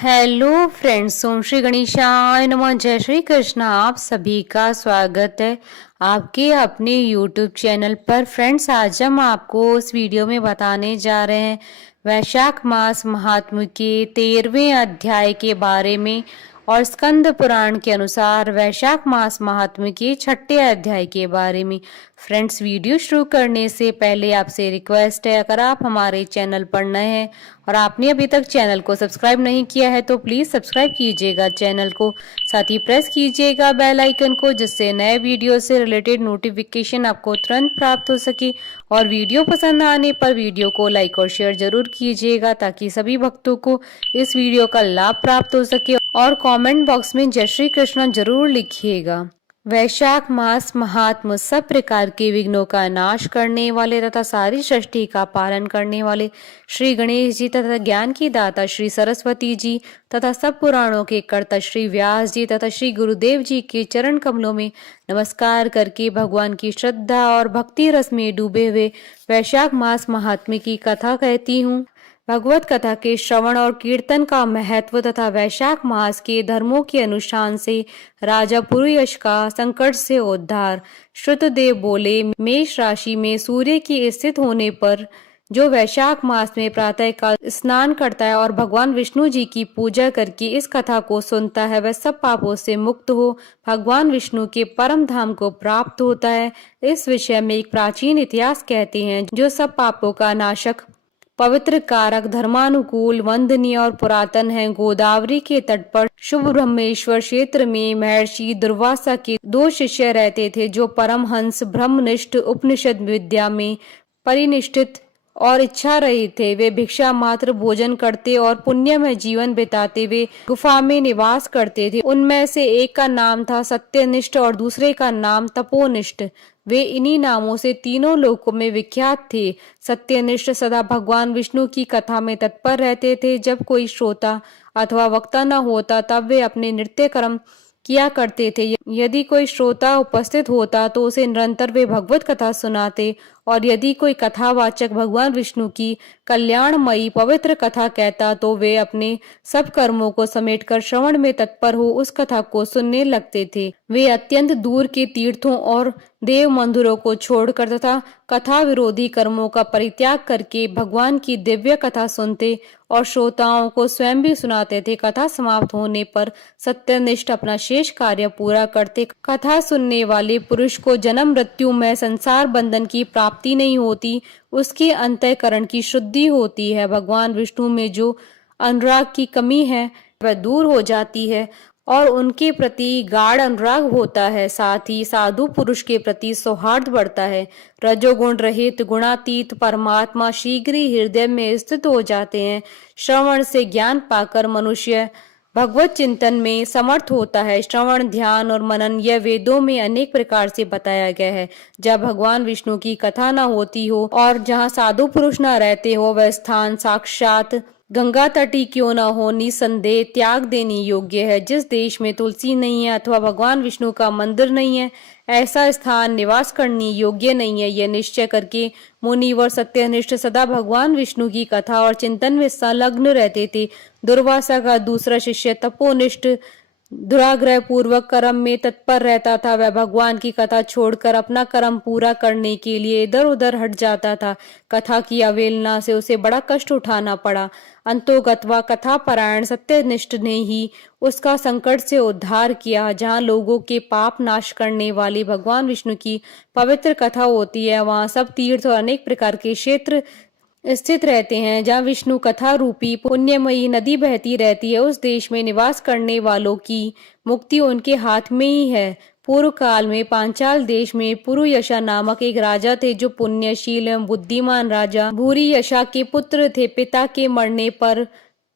Hello friends, ओम श्री गणेशाय नमः। जय श्री कृष्ण। आप सभी का स्वागत है आपके अपने यूट्यूब चैनल पर। फ्रेंड्स, आज हम आपको इस वीडियो में बताने जा रहे हैं वैशाख मास महात्म्य के 13वें अध्याय के बारे में और स्कंद पुराण के अनुसार वैशाख मास महात्म्य के 6ठे अध्याय के बारे में। फ्रेंड्स, वीडियो शुरू करने से पहले आपसे रिक्वेस्ट है, अगर आप हमारे चैनल पर नए हैं और आपने अभी तक चैनल को सब्सक्राइब नहीं किया है तो प्लीज सब्सक्राइब कीजिएगा चैनल को, साथ ही प्रेस कीजिएगा बेल आइकन को, जिससे नए वीडियो से रिलेटेड नोटिफिकेशन आपको तुरंत प्राप्त हो सके। और वीडियो पसंद आने पर वीडियो को लाइक और शेयर जरूर कीजिएगा ताकि सभी भक्तों को इस वीडियो का लाभ प्राप्त हो सके। और कमेंट बॉक्स में जय श्री कृष्ण जरूर लिखिएगा। वैशाख मास महात्म सब प्रकार के विघ्नों का नाश करने वाले तथा सारी सृष्टि का पालन करने वाले श्री गणेश जी तथा ज्ञान की दाता श्री सरस्वती जी तथा सब पुराणों के कर्ता श्री व्यास जी तथा श्री गुरुदेव जी के चरण कमलों में नमस्कार करके भगवान की श्रद्धा और भक्ति रस में डूबे हुए वैशाख मास महात्म्य की कथा कहती हूँ। भगवत कथा के श्रवण और कीर्तन का महत्व तथा वैशाख मास के धर्मों के अनुष्ठान से राजा पुरुयश का संकट से उद्धार। श्रुतदेव बोले, मेष राशि में सूर्य के स्थित होने पर जो वैशाख मास में प्रातः काल स्नान करता है और भगवान विष्णु जी की पूजा करके इस कथा को सुनता है, वह सब पापों से मुक्त हो भगवान विष्णु के परम धाम को प्राप्त होता है। इस विषय में एक प्राचीन इतिहास कहते हैं, जो सब पापों का नाशक, पवित्र, कारक, धर्मानुकूल, वंदनीय और पुरातन है। गोदावरी के तट पर शुभ ब्रह्मेश्वर क्षेत्र में महर्षि दुर्वासा के 2 शिष्य रहते थे, जो परमहंस ब्रह्मनिष्ठ उपनिषद विद्या में परिनिष्ठित और इच्छा रहे थे। वे भिक्षा मात्र भोजन करते और पुण्यमय जीवन बिताते वे गुफा में निवास करते थे। उनमें से एक का नाम था सत्यनिष्ठ और दूसरे का नाम तपोनिष्ठ। वे इन्हीं नामों से तीनों लोकों में विख्यात थे। सत्यनिष्ठ सदा भगवान विष्णु की कथा में तत्पर रहते थे। जब कोई श्रोता अथवा वक्ता न होता तब वे अपने नित्य कर्म किया करते थे। यदि कोई श्रोता उपस्थित होता तो उसे निरंतर वे भगवत कथा सुनाते, और यदि कोई कथावाचक भगवान विष्णु की कल्याणमयी पवित्र कथा कहता तो वे अपने सब कर्मों को समेटकर श्रवण में तत्पर हो उस कथा को सुनने लगते थे। वे अत्यंत दूर के तीर्थों और देव मंदिरों को छोड़कर तथा कथा विरोधी कर्मों का परित्याग करके भगवान की दिव्य कथा सुनते और श्रोताओं को स्वयं भी सुनाते थे। कथा समाप्त होने पर सत्यनिष्ठ अपना शेष कार्य पूरा करते। कथा सुनने वाले पुरुष को जन्म मृत्यु में संसार बंधन की प्राप्ति नहीं होती, उसके अंतःकरण की शुद्धि होती है। भगवान विष्णु में जो अनुराग की कमी है वह दूर हो जाती है और उनके प्रति गाढ़ अनुराग होता है। साथ ही साधु पुरुष के प्रति सौहार्द बढ़ता है। रजोगुण रहित गुणातीत परमात्मा शीघ्र ही हृदय में स्थित हो जाते हैं। श्रवण से ज्ञान पाकर मनुष्य भगवत चिंतन में समर्थ होता है। श्रवण, ध्यान और मनन यह वेदों में अनेक प्रकार से बताया गया है। जब भगवान विष्णु की कथा न होती हो और जहाँ साधु पुरुष न रहते हो, वह स्थान साक्षात गंगा तटी क्यों न हो, निसंदेह त्याग देने योग्य है। जिस देश में तुलसी नहीं है अथवा भगवान विष्णु का मंदिर नहीं है, ऐसा स्थान निवास करने योग्य नहीं है। यह निश्चय करके मुनिवर सत्यनिष्ठ सदा भगवान विष्णु की कथा और चिंतन में संलग्न रहते थे। दुर्वासा का दूसरा शिष्य तपोनिष्ठ दुराग्रह पूर्वक कर्म में तत्पर रहता था। वह भगवान की कथा छोड़कर अपना कर्म पूरा करने के लिए इधर उधर हट जाता था। कथा की अवहेलना से उसे बड़ा कष्ट उठाना पड़ा। अंतोगत्वा कथा परायण सत्यनिष्ठ ने ही उसका संकट से उद्धार किया। जहाँ लोगों के पाप नाश करने वाली भगवान विष्णु की पवित्र कथा होती है, वहाँ सब तीर्थ और अनेक प्रकार के क्षेत्र स्थित रहते हैं। जहाँ विष्णु कथा रूपी पुण्यमयी नदी बहती रहती है, उस देश में निवास करने वालों की मुक्ति उनके हाथ में ही है। पूर्व काल में पांचाल देश में पुरुयशा नामक एक राजा थे, जो पुण्यशील एवं बुद्धिमान राजा भूरियशा के पुत्र थे। पिता के मरने पर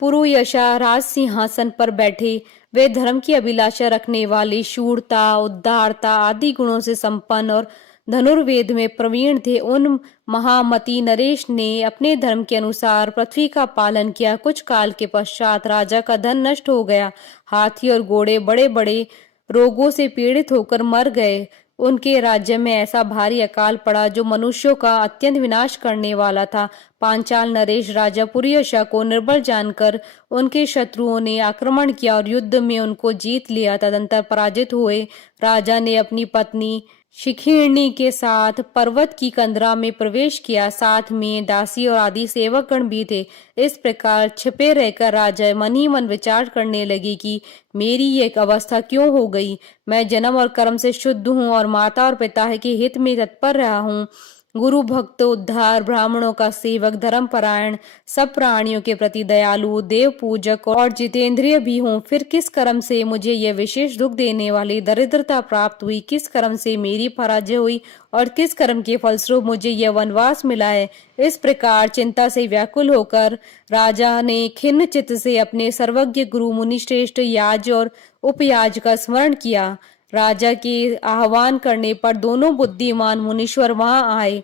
पुरुयशा राज सिंहासन पर बैठे। वे धर्म की अभिलाषा रखने वाले, शूरता, उदारता आदि गुणों से संपन्न और धनुर्वेद में प्रवीण थे। उन महामती नरेश ने अपने धर्म के अनुसार पृथ्वी का पालन किया। कुछ काल के पश्चात राजा का धन नष्ट हो गया। हाथी और घोड़े बड़े बड़े रोगों से पीड़ित होकर मर गए। उनके राज्य में ऐसा भारी अकाल पड़ा जो मनुष्यों का अत्यंत विनाश करने वाला था। पांचाल नरेश राजा पुरुयशा को निर्बल जानकर उनके शत्रुओं ने आक्रमण किया और युद्ध में उनको जीत लिया। तदंतर पराजित हुए राजा ने अपनी पत्नी शिखिरनी के साथ पर्वत की कंदरा में प्रवेश किया। साथ में दासी और आदि सेवकगण भी थे। इस प्रकार छिपे रहकर राजा मन ही मन विचार करने लगे कि मेरी ये अवस्था क्यों हो गई। मैं जन्म और कर्म से शुद्ध हूँ और माता और पिता के हित में तत्पर रहा हूँ। गुरु भक्त उद्धार, ब्राह्मणों का सेवक, धर्म परायण, सब प्राणियों के प्रति दयालु, देव पूजक और जितेंद्रिय भी हूँ। फिर किस कर्म से मुझे यह विशेष दुख देने वाली दरिद्रता प्राप्त हुई? किस कर्म से मेरी पराजय हुई और किस कर्म के फलस्वरूप मुझे यह वनवास मिला है? इस प्रकार चिंता से व्याकुल होकर राजा ने खिन्न चित्त से अपने सर्वज्ञ गुरु मुनि श्रेष्ठ याज और उपयाज का स्मरण किया। राजा के आह्वान करने पर दोनों बुद्धिमान मुनीश्वर वहां आए।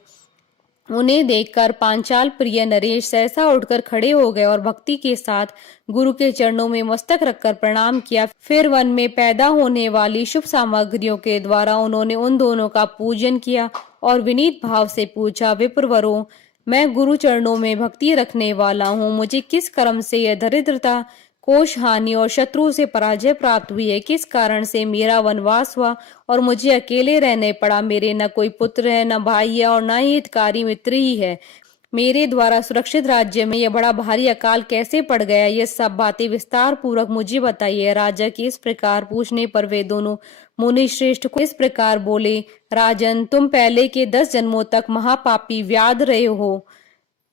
उन्हें देखकर पांचाल प्रिय नरेश सहसा उठकर खड़े हो गए और भक्ति के साथ गुरु के चरणों में मस्तक रखकर प्रणाम किया। फिर वन में पैदा होने वाली शुभ सामग्रियों के द्वारा उन्होंने उन दोनों का पूजन किया और विनीत भाव से पूछा, विप्रवरों, मैं गुरु चरणों में भक्ति रखने वाला हूँ। मुझे किस कर्म से यह दरिद्रता, कोष हानि और शत्रु से पराजय प्राप्त हुई है? किस कारण से मेरा वनवास हुआ और मुझे अकेले रहने पड़ा? मेरे न कोई पुत्र है, न भाई है और न ही हितकारी मित्र ही है। मेरे द्वारा सुरक्षित राज्य में यह बड़ा भारी अकाल कैसे पड़ गया? ये सब बातें विस्तार पूर्वक मुझे बताइए। राजा के इस प्रकार पूछने पर वे दोनों मुनि श्रेष्ठ को इस प्रकार बोले, राजन, तुम पहले के 10 जन्मों तक महापापी व्याध रहे हो।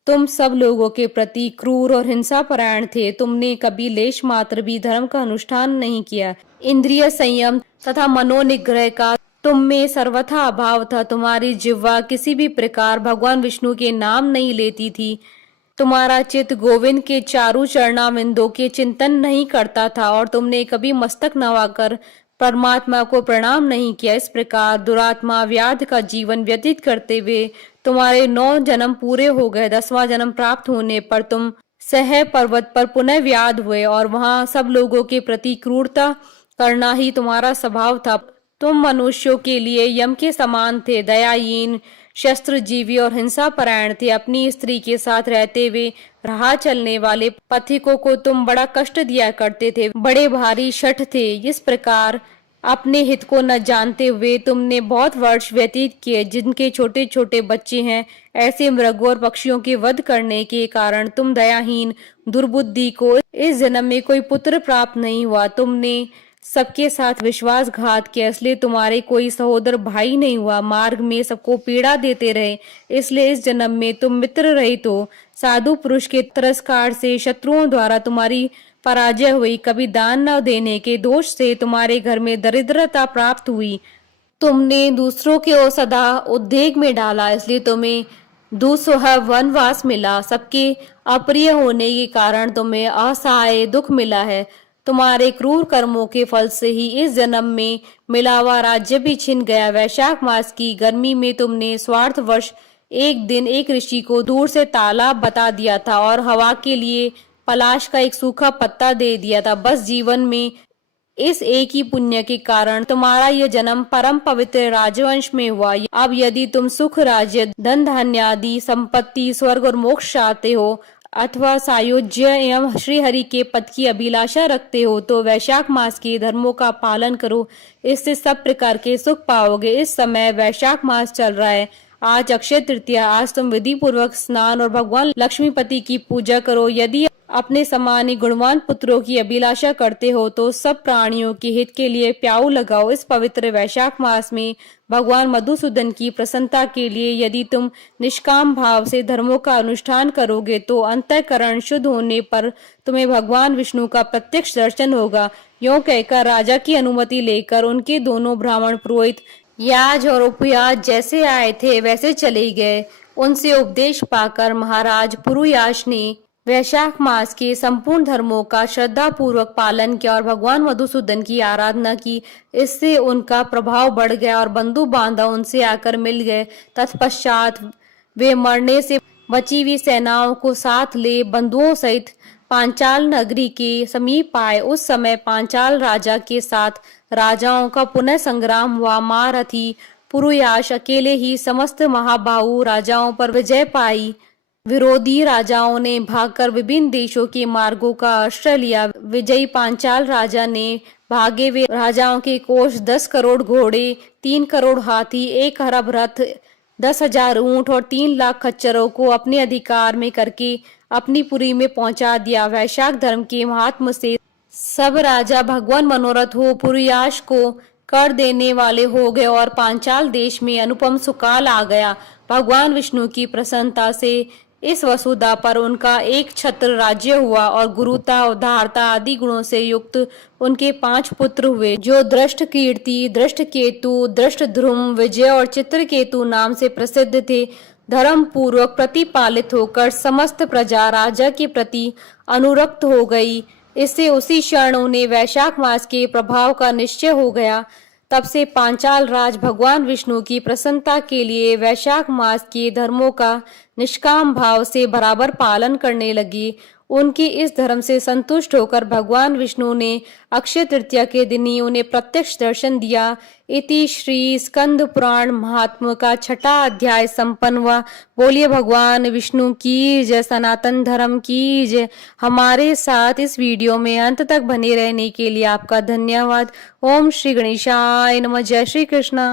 तुम सब लोगों के प्रति क्रूर और हिंसा परायण थे। तुमने कभी लेश मात्र भी धर्म का अनुष्ठान नहीं किया। इंद्रिय संयम तथा मनोनिग्रह का तुम में सर्वथा अभाव था। तुम्हारी जिह्वा किसी भी प्रकार भगवान विष्णु के नाम नहीं लेती थी। तुम्हारा चित्त गोविंद के चारु चरणाविंदों के चिंतन नहीं करता था और तुमने कभी मस्तक नवाकर परमात्मा को प्रणाम नहीं किया। इस प्रकार दुरात्मा व्याध का जीवन व्यतीत करते हुए तुम्हारे 9 जन्म पूरे हो गए। 10वां जन्म प्राप्त होने पर तुम सह पर्वत पर पुनः व्याध हुए और वहां सब लोगों के प्रति क्रूरता करना ही तुम्हारा स्वभाव था। तुम मनुष्यों के लिए यम के समान थे, दयाहीन, शस्त्र जीवी और हिंसा परायण थे। अपनी स्त्री के साथ रहते हुए राह चलने वाले पथिकों को तुम बड़ा कष्ट दिया करते थे, बड़े भारी शठ थे। इस प्रकार अपने हित को न जानते हुए तुमने बहुत वर्ष व्यतीत किए। जिनके छोटे छोटे बच्चे हैं, ऐसे मृगों और पक्षियों के वध करने के कारण तुम दयाहीन दुर्बुद्धि को इस जन्म में कोई पुत्र प्राप्त नहीं हुआ। तुमने सबके साथ विश्वासघात किया, इसलिए तुम्हारे कोई सहोदर भाई नहीं हुआ। मार्ग में सबको पीड़ा देते रहे, इसलिए इस जन्म में तुम मित्र रहित हो। साधु पुरुष के तिरस्कार से शत्रुओं द्वारा तुम्हारी पराजय हुई। कभी दान न देने के दोष से तुम्हारे घर में दरिद्रता प्राप्त हुई। तुमने दूसरों के सदा उद्वेग में डाला, इसलिए तुम्हें दुस्सह वनवास मिला। सबके अप्रिय होने के कारण तुम्हें असहाय दुख मिला है। तुम्हारे क्रूर कर्मों के फल से ही इस जन्म में मिला हुआ राज्य भी छिन गया। वैशाख मास की गर्मी में तुमने स्वार्थवश एक दिन एक ऋषि को दूर से तालाब बता दिया था और हवा के लिए पलाश का एक सूखा पत्ता दे दिया था। बस जीवन में इस एक ही पुण्य के कारण तुम्हारा यह जन्म परम पवित्र राजवंश में हुआ। अब यदि तुम सुख, राज्य, धन धान्य आदि संपत्ति, स्वर्ग और मोक्ष चाहते हो अथवा सायुज्य एवं श्री हरि के पद की अभिलाषा रखते हो तो वैशाख मास के धर्मों का पालन करो। इससे सब प्रकार के सुख पाओगे। इस समय वैशाख मास चल रहा है। आज अक्षय तृतीया। आज तुम विधि पूर्वक स्नान और भगवान लक्ष्मीपति की पूजा करो। यदि अपने समान ही गुणवान पुत्रों की अभिलाषा करते हो तो सब प्राणियों के हित के लिए प्याऊ लगाओ। इस पवित्र वैशाख मास में भगवान मधुसूदन की प्रसन्नता के लिए यदि तुम निष्काम भाव से धर्मों का अनुष्ठान करोगे तो अंतःकरण शुद्ध होने पर तुम्हें भगवान विष्णु का प्रत्यक्ष दर्शन होगा। यूं कहकर राजा की अनुमति लेकर उनके दोनों ब्राह्मण पुरोहित याज और उपयाज जैसे आए थे वैसे चले गए। उनसे उपदेश पाकर महाराज पुरुयाश ने वैशाख मास के संपूर्ण धर्मों का श्रद्धा पूर्वक पालन किया और भगवान मधुसूदन की आराधना की। इससे उनका प्रभाव बढ़ गया और बंधु बांधव उनसे आकर मिल गए। तत्पश्चात वे मरने से बची हुई सेनाओं को साथ ले बंधुओं सहित पांचाल नगरी के समीप आए। उस समय पांचाल राजा के साथ राजाओं का पुनः संग्राम हुआ। महारथी पुरुयाश अकेले ही समस्त महाबाहु राजाओं पर विजय पाई। विरोधी राजाओं ने भागकर विभिन्न देशों के मार्गों का आश्रय लिया। विजयी पांचाल राजा ने भागे हुए राजाओं के कोष 10 करोड़ घोड़े, 3 करोड़ हाथी, 1 अरब रथ, 10,000 ऊंट और 3 लाख खच्चरों को अपने अधिकार में करके अपनी पुरी में पहुंचा दिया। वैशाख धर्म के महात्म से सब राजा भगवान मनोरथ हो पुरुयाश को कर देने वाले हो गए और पांचाल देश में अनुपम सुकाल आ गया। भगवान विष्णु की प्रसन्नता से इस वसुधा पर उनका एक छत्र राज्य हुआ और गुरुता, उदारता आदि गुणों से युक्त उनके 5 पुत्र हुए, जो दृष्ट कीर्ति, दृष्ट केतु, दृष्ट ध्रुम, विजय और चित्रकेतु नाम से प्रसिद्ध थे। धर्म पूर्वक प्रतिपालित होकर समस्त प्रजा राजा के प्रति अनुरक्त हो गई। इससे उसी क्षण उन्हें वैशाख मास के प्रभाव का निश्चय हो गया। तब से पांचाल राज भगवान विष्णु की प्रसन्नता के लिए वैशाख मास के धर्मों का निष्काम भाव से बराबर पालन करने लगे। उनके इस धर्म से संतुष्ट होकर भगवान विष्णु ने अक्षय तृतीया के दिन ही उन्हें प्रत्यक्ष दर्शन दिया। इति श्री स्कंद पुराण महात्म्य का 6वां अध्याय संपन्न हुआ। बोलिए भगवान विष्णु की जय, सनातन धर्म की जय। हमारे साथ इस वीडियो में अंत तक बने रहने के लिए आपका धन्यवाद। ओम श्री गणेशाय नमः। जय श्री कृष्ण।